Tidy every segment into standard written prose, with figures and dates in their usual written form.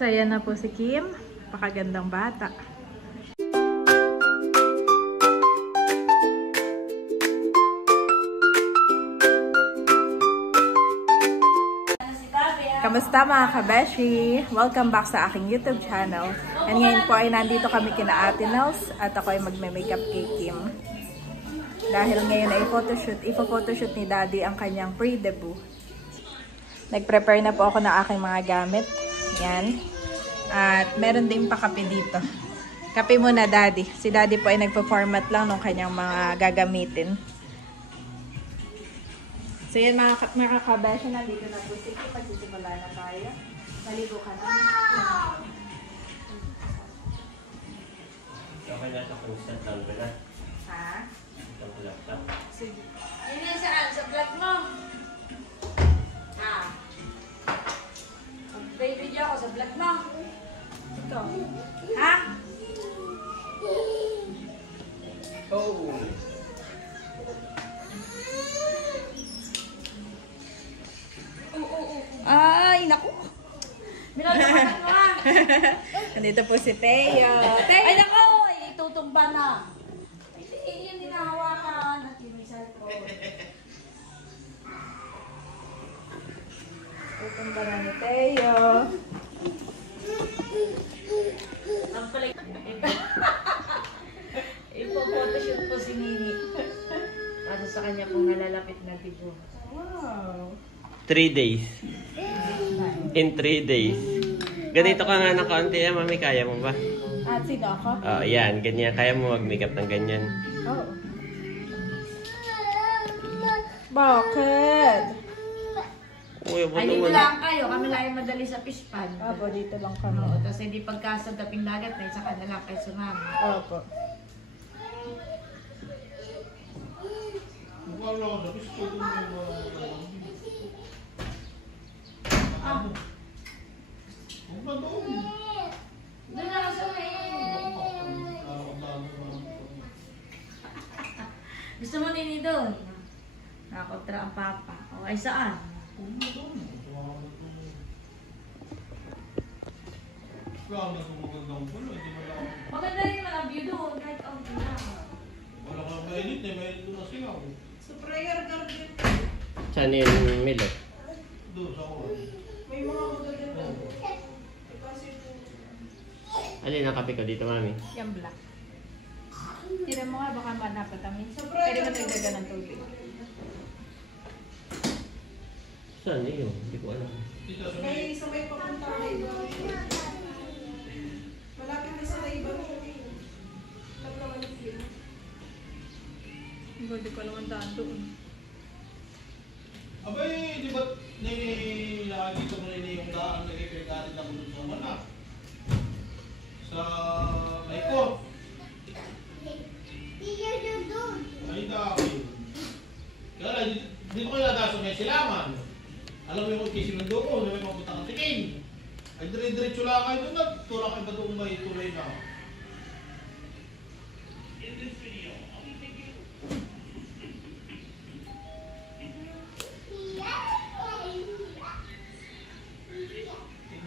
So, ayan na po si Kim. Pakagandang bata. Kamusta mga kabeshi? Welcome back sa aking YouTube channel. And ngayon po ay nandito kami kina Ate Nels at ako ay magme-makeup kay Kim. Dahil ngayon ay ipo-photoshoot ni Daddy ang kanyang pre-debut. Nag-prepare na po ako ng aking mga gamit. Yan. At meron din pa kape dito. Kape muna Daddy. Si Daddy po ay nagpo-format lang ng kanyang mga gagamitin. So yan mga kabeshi, nandito na po si Kim. Pagsisimula na tayo. Maligo ka na. Okay na ito kung saan taon ba na? Ha? Itong laptop. Sige. Yun yung saan? Sa vlog mo? Ha? Mag-video ako sa vlog mo? Ito. Ha? Oh! Ay, naku. Minalaman mo ha? Nandito po si Teo. Ay nako! Itutumba na. Ay, yun hinahawakan. At yun yung cellphone. Tutumba na ni Teo. Ang pala ipo-photoshoot po si Nini. Para sa kanya pong nalalapit na dibo. Wow. 3 days. In 3 days. Ganito ka nga ng kaunti, mami. Kaya mo ba? At sino ako? Oh, yan. Ganyan. Kaya mo mag-makeup ng ganyan. Oo. Bakit? Uy, Ay, dito lang kayo. Kami lang yung madali sa fish pan. Opo, dito lang kami. Oo, tapos hindi pagka sa taping dagat na isa ka na lang kayo sumama. Opo. Ah. Doon na ako sa Gusto mo nini doon? Nakakontra ang papa. O ay saan? Maganda rin naman ang view doon kahit ang Wala ka mainit eh, mainit doon na sigaw. So, prayer garden. Saan yung Milo? Doon sa kuwan. May mga magaganda. Alin ang kape ko dito, mami? Yung black. Tira mo nga, baka manapatamin. So, pwede mo nagdaga ng tubig. Saan yun? Hindi ko alam. Dito sa May sa may papunta na iba. Malapit na sa iba. Hindi ko naman daan doon. Abay, di ba nakikita mo rin yung daan na kikikalit ako doon sa Manak? Sa Maykot. Ay, dami. Kaya lang, dito ko nilada sa may silangan. Alam mo yung magkisimundo ko, na may mapunta kang tiking. Ay, dire-diretso lang kayo doon at tulak ang gatoong may tulay na.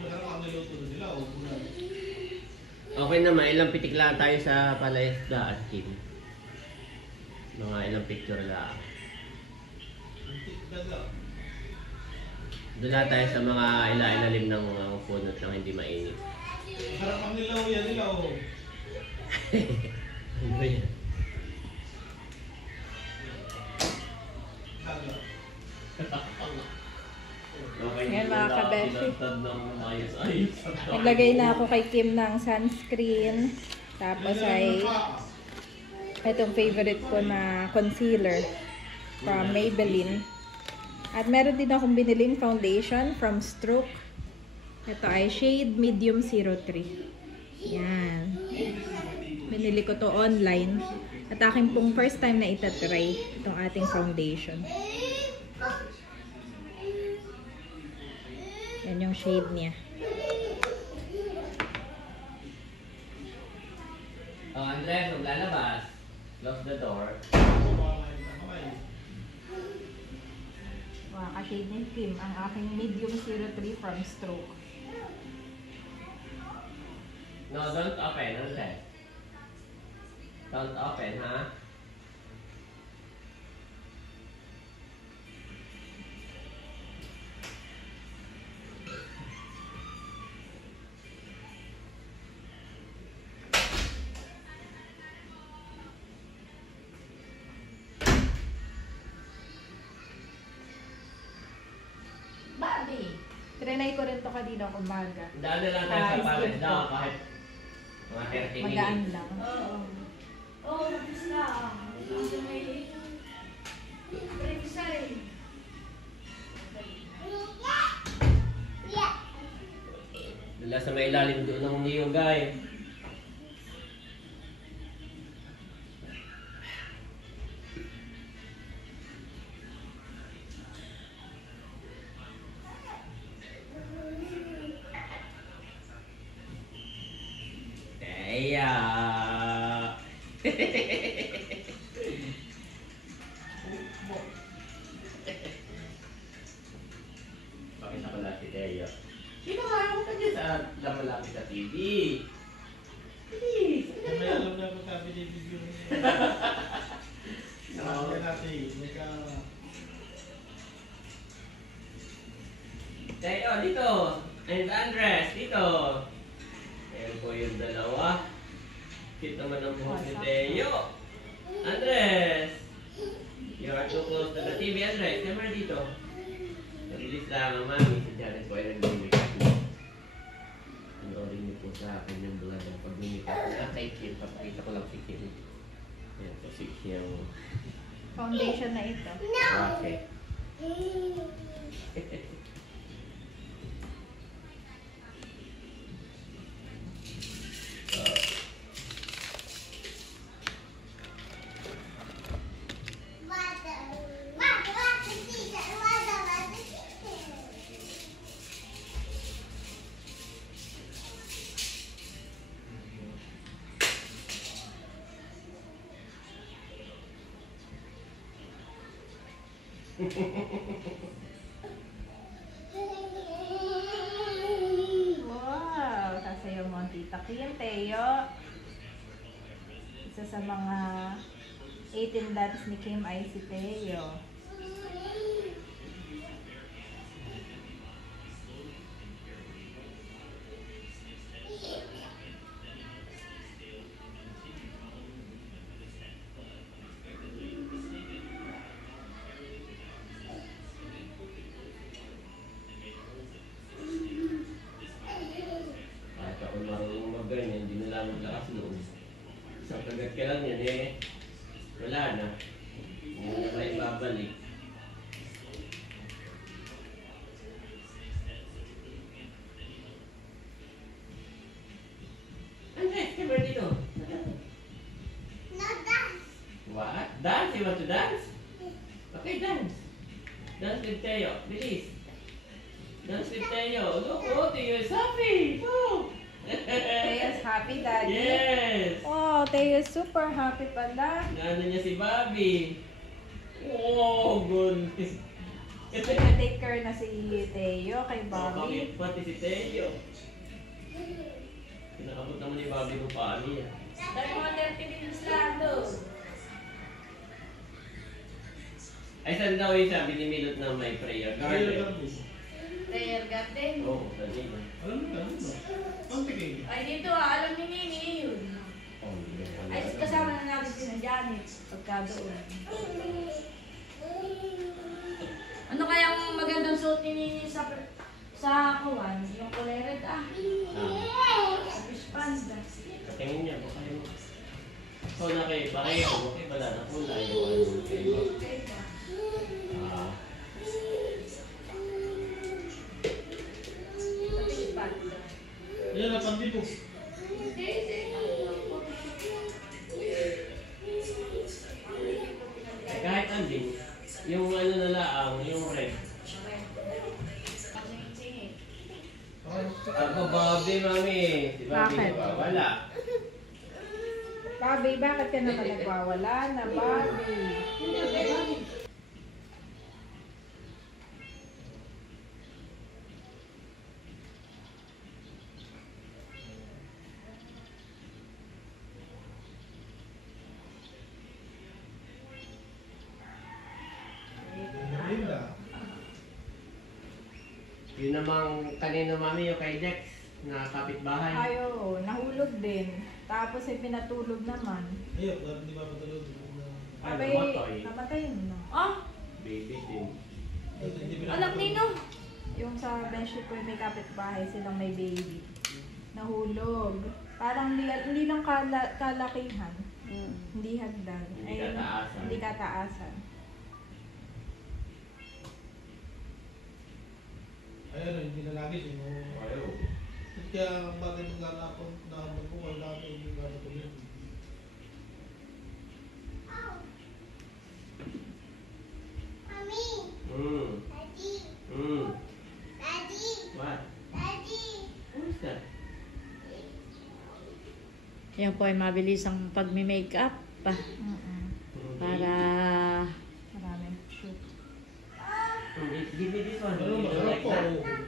Masarap ang niluto doon nila, o bulan. Okay naman, ilang pitik lang tayo sa palayasdaan, Kim. Mga ilang picture lang. Ganda. Doon lang tayo sa mga ilalim ng mga punot lang hindi mainit. Masarap ang nilaw yan nila, o. Ano ba yan? Ganda. Ayan, mga kabeshi. Ayos. Naglagay na ako kay Kim ng sunscreen. Tapos ay itong favorite ko na concealer from Maybelline. At meron din akong biniling foundation from Stroke. Ito ay shade medium 03. Yan. Binili ko to online. At aking pong first time na itatry itong ating foundation. Yan yung shade niya. Oh, Andres, huwag lalabas. Close the door. Shade ni Kim, ang aking medium 03 from Stroke. No, don't open, unless. Don't open, ha? Bobby. Trinay ko rin to kanina umaga. Daan na lang tayo sa Ah, pares skip daw po. kahit mga 30 Magaan minutes. lang. Oo. Oo, mabis lang. Kasi may previsay. Dala sa may ilalim doon ng niyogay. Kaya. Pakita ko lang si Teo. Sino nga ako ka dyan sa malapit sa TV? Please. May alam na magka binibigyo niya. Nakakaya natin, nagka... Teo, dito. And Andres, dito. Ayan po yung dalawa. Cute naman ang buhok ni Teo. Andres! You are too close to the TV, Andres. Camera dito. Mabilis lang ang mami. Si Janet po ay nag-make-up niya. Panoorin niyo po sa kanyang vlog ang pag-make-up niya. Kay Kim, papakita ko lang si Kim. Ayan po si Kim. Foundation na ito. Okay. Wow! Sasayaw mo ang tita Kim, Teo. Isa sa mga 18 dance ni Kim ay si Teo. Kahit ako marunong mag-ganyan, hindi na lang maglakas loob. Isang kagat ka lang yan eh. Wala na. Hindi na may babalik. Andres, camera dito. What? Dance? You want to dance? Okay, dance. Dance with Teo. Bilis. Dance with Teo. Look, oh, Teo is happy. Oh. Teo's happy, Daddy. Yes. Wow, Teo is super happy pala. Naano niya si Bobby. Oh, goodness. Nag-take care na si Teo kay Bobby. Bobby. Pati si Teo. Kinakabot naman ni Bobby mo pa niya. Dahil mga 30 minutes lang doon. Ay, saan daw yung sabi ni Milot na may prayer garden? Prayer garden. Oo, sabi niya. Alam mo na, ano ba? Ang tingin. Ay dito alam ni Nini yun. Oh, Ay kasama na natin si Janet pagka doon. Ano kayang magandang suot ni Nini sa kuwan? Yung kulay red Sa fish panda. Tingin niya, baka yung... So, pareho, okay, wala na kulay. Yung ano, iba. Ah, Sa fish panda. Yan, napandito. kahit andin, yung ano na laang, yung red. Ako, Bobby, mami. Si Bobby Bakit? wala. Bobby, bakit ka naman nagwawala na, Bobby? Yun namang kanino mami yung kay Dex na kapitbahay. Ay, oo, nahulog din. Tapos ay pinatulog naman. Ayun, parang hindi ba patulog? Ay, Abay, namatay. namatay na. Ah, Baby din. alam nino. Yung sa bench ko may kapitbahay, silang may baby. Nahulog. Parang hindi lang kalakihan. Hindi hagdan. Hindi kataasan. Hindi kataasan. Ayun, hindi na lagi siya. Ayaw. Kaya ang bagay ng lalapon na magbuwal dati yung lalapon. Mm. Mm. What? Who's that? Yan po ay mabilis ang pagme-makeup pa. Para Maraming shoot. Give me this one. Ano, You don't masarap like po. that?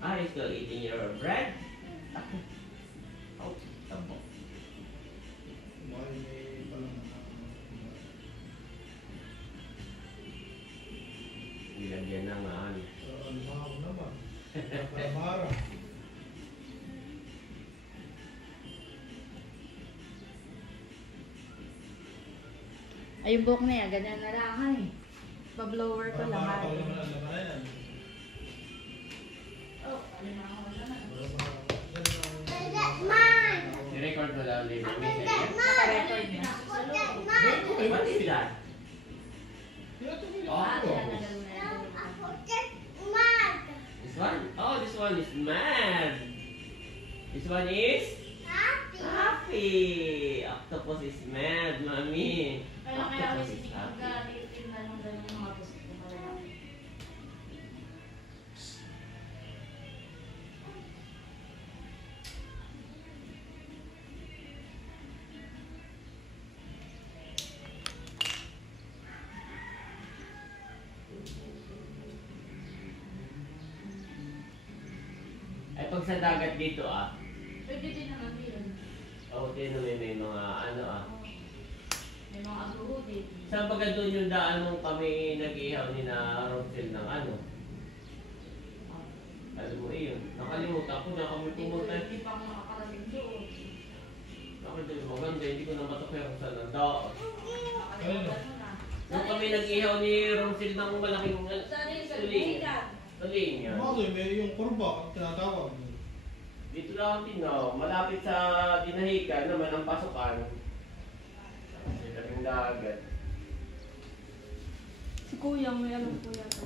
Ah, you're still eating your bread? Oh, tabo. Bakit may palang Nilagyan ng ano. alimango naman. Para-para. ay yung buhok na yan, ganyan na lang ay. Pa-blower ko lang. Para-para pala naman ang laman na yan. Oh, alimango naman. I-record mo lang din. May sa iyo. Naka-record na. What is that? Ah, Oh, this one? Oh, this one is mad. This one is happy. Octopus is mad, mommy. Kaya Octopus kasi is hindi happy. ka na ng ganun mga gusto ko malalaki. Ay, pag sa dagat dito Pwede din naman yun. oh, may mga ano May mga agruho din. Saan baga doon yung daan nung kami nag-ihaw ni na Rosel ng ano? Alam mo iyon. Nakalimutan ko na kami pumunta. Hindi pa ako nakakarating doon. Nakita yung maganda, hindi ko na matakya kung saan ang daan. Nakalimutan mo na. Nung kami nag-ihaw ni Rosel ng malaking Saan yung tuling. Salvegan? Tuling yan. Bakit may yung kurba ang tinatawag. Dito lang tinaw, malapit sa Dinahican naman ang pasukan. Sa tabing dagat. Si Kuya, may alam Kuya sa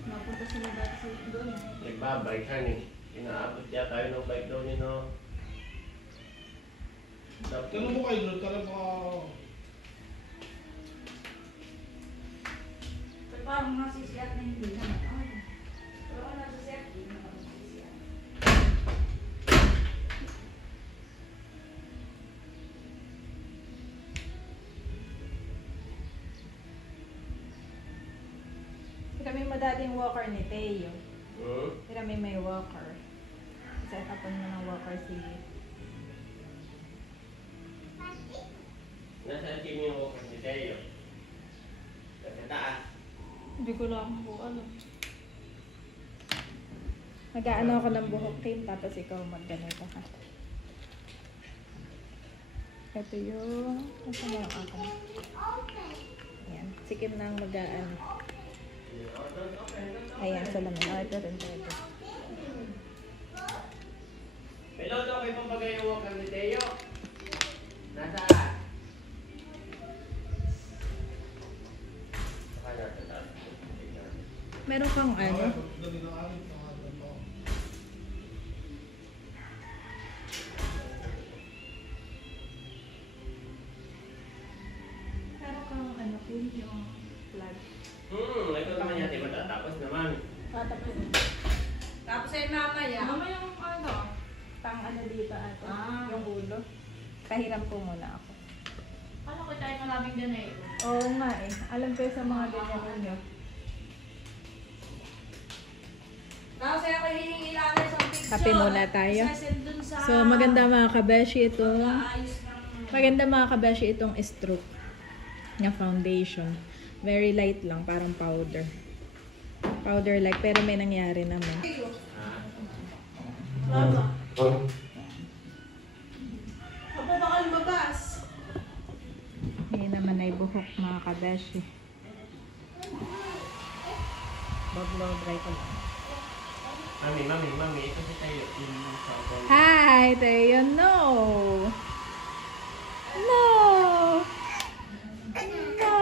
napunta sila dati sa doon. Nagbabike ka ni. Inaabot niya tayo ng bike daw ni no. Tanong mo kayo doon, talaga Pero parang nasisiyak na hindi na. Pero kung nasisiyak, hindi na nasisiyak. Kami madating walker ni Teo. Hmm? Kami may walker. Set upan mo ng walker si Nasaan team yung walker ni Teo? Sa taas. Hindi ko lang po alam. Nag-aano ako ng buhok, Kim, tapos ikaw mag-ganito ka. Ito yung... Ito na yung ako. Ayan. Si Kim na ang mag-aano. Ayan, salamin. Oh, ito rin ito. Hello daw kay pambagay yung walker ni Teo. Nasaan? Saka nasa taas. Meron kang ano? Dali ng akin, pangalan ko. Meron kang ano, Kim, yung flag. Ito naman yata matatapos naman. Tatapos. Tapos ay mamaya. Mama yung ano? Pang ano dito ate. Yung ulo. Pahiram po muna ako. Ano ko tayo maraming ganito? Oo nga eh. Alam ko yung sa mga ganyan ninyo. Tapos ay ako hihingi lang sa picture. Kape muna tayo. Isasend dun sa... So maganda mga kabeshi itong Ayos ng... maganda mga kabeshi itong stroke na foundation. Very light lang, parang powder. Powder-like, pero may nangyari naman. Mama. Papa, baka lumabas. Ngayon naman ay buhok mga kabeshi. Blow dry ko lang. Mami, ito si tayo. Hi, Teo. No! No! No!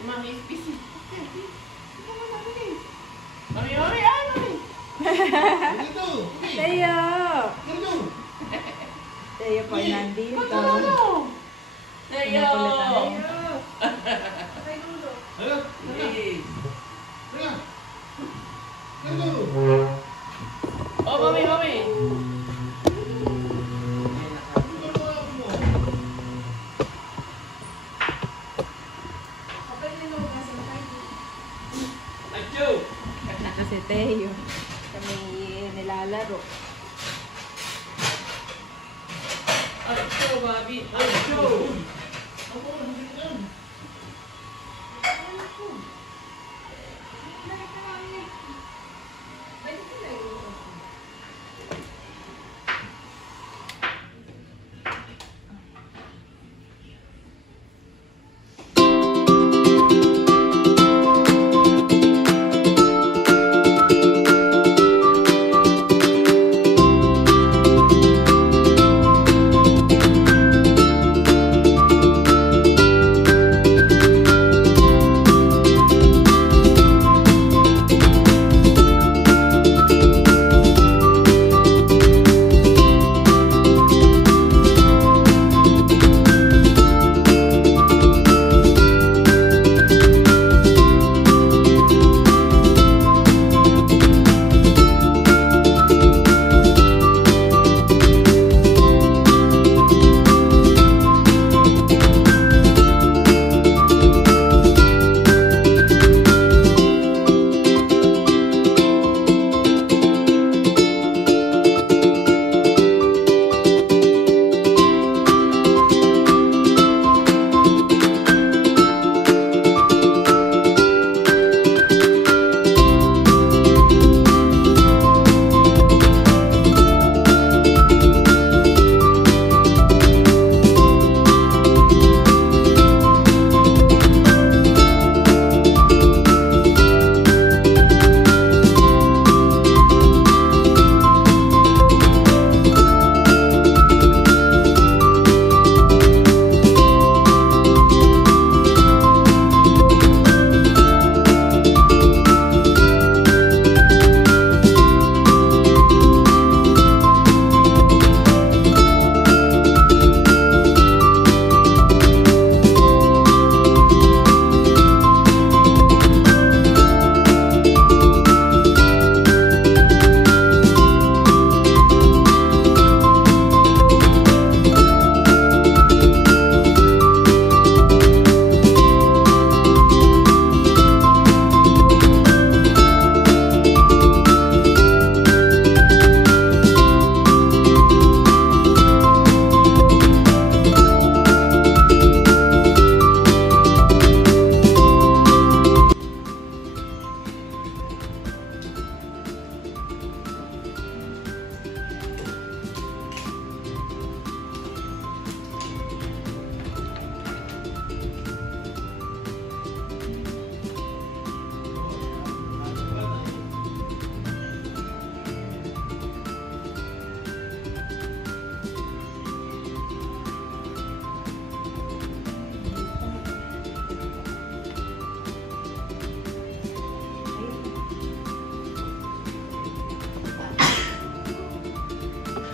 Mami is busy. Mami. Teo! Teo po nandito. Tayo! Oh, mami. Ito si Teo. Kami nilalaro. Acho, Bobby. Acho.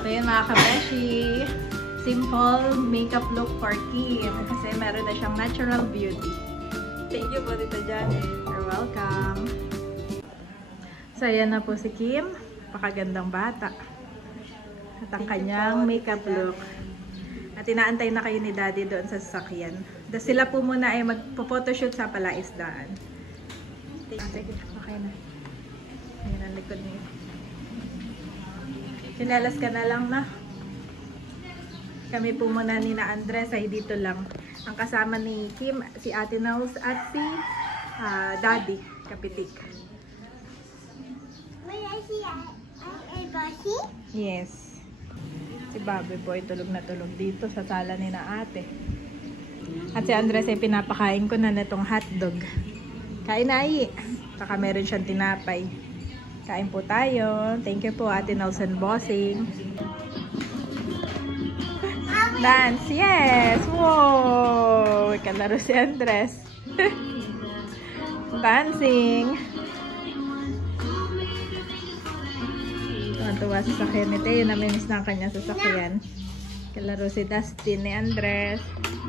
So yun mga kabeshi, simple makeup look for Kim kasi meron na siyang natural beauty. Thank you po Tita Janet for You're welcome. So, ayan na po si Kim. Pakagandang bata. At ang kanyang makeup look. At inaantay na kayo ni Daddy doon sa sasakyan. Dahil sila po muna ay magpo-photoshoot sa Palaisdaan. Sige, okay na. Ayan ang likod niya. Sinelas ka na lang na. Kami po muna ni na Andres ay dito lang. Ang kasama ni Kim, si Ate Nels at si Daddy Kapitik. Yes. Si Bobby po ay tulog na tulog dito sa sala ni na ate. At si Andres ay pinapakain ko na nitong hotdog. Kain na ay. Saka meron siyang tinapay. Kain po tayo. Thank you po Ate Nelson Bossing. Dance, yes! Wow! Kalaro si Andres. Dancing. Tuwa sa sasakyan ni Teo. Namimiss na ang kanyang sasakyan. Kalaro si Dustin ni Andres.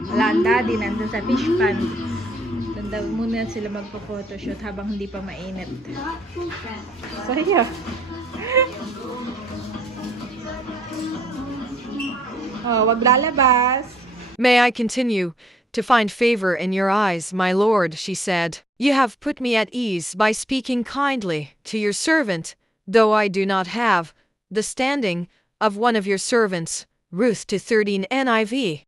Wala ang Daddy. Nandun sa fish pond. Tanda muna sila magpo-photoshoot habang hindi pa mainit. Saya. Oh, wag lalabas. May I continue to find favor in your eyes, my lord, she said. You have put me at ease by speaking kindly to your servant, though I do not have the standing of one of your servants. Ruth to 13 NIV.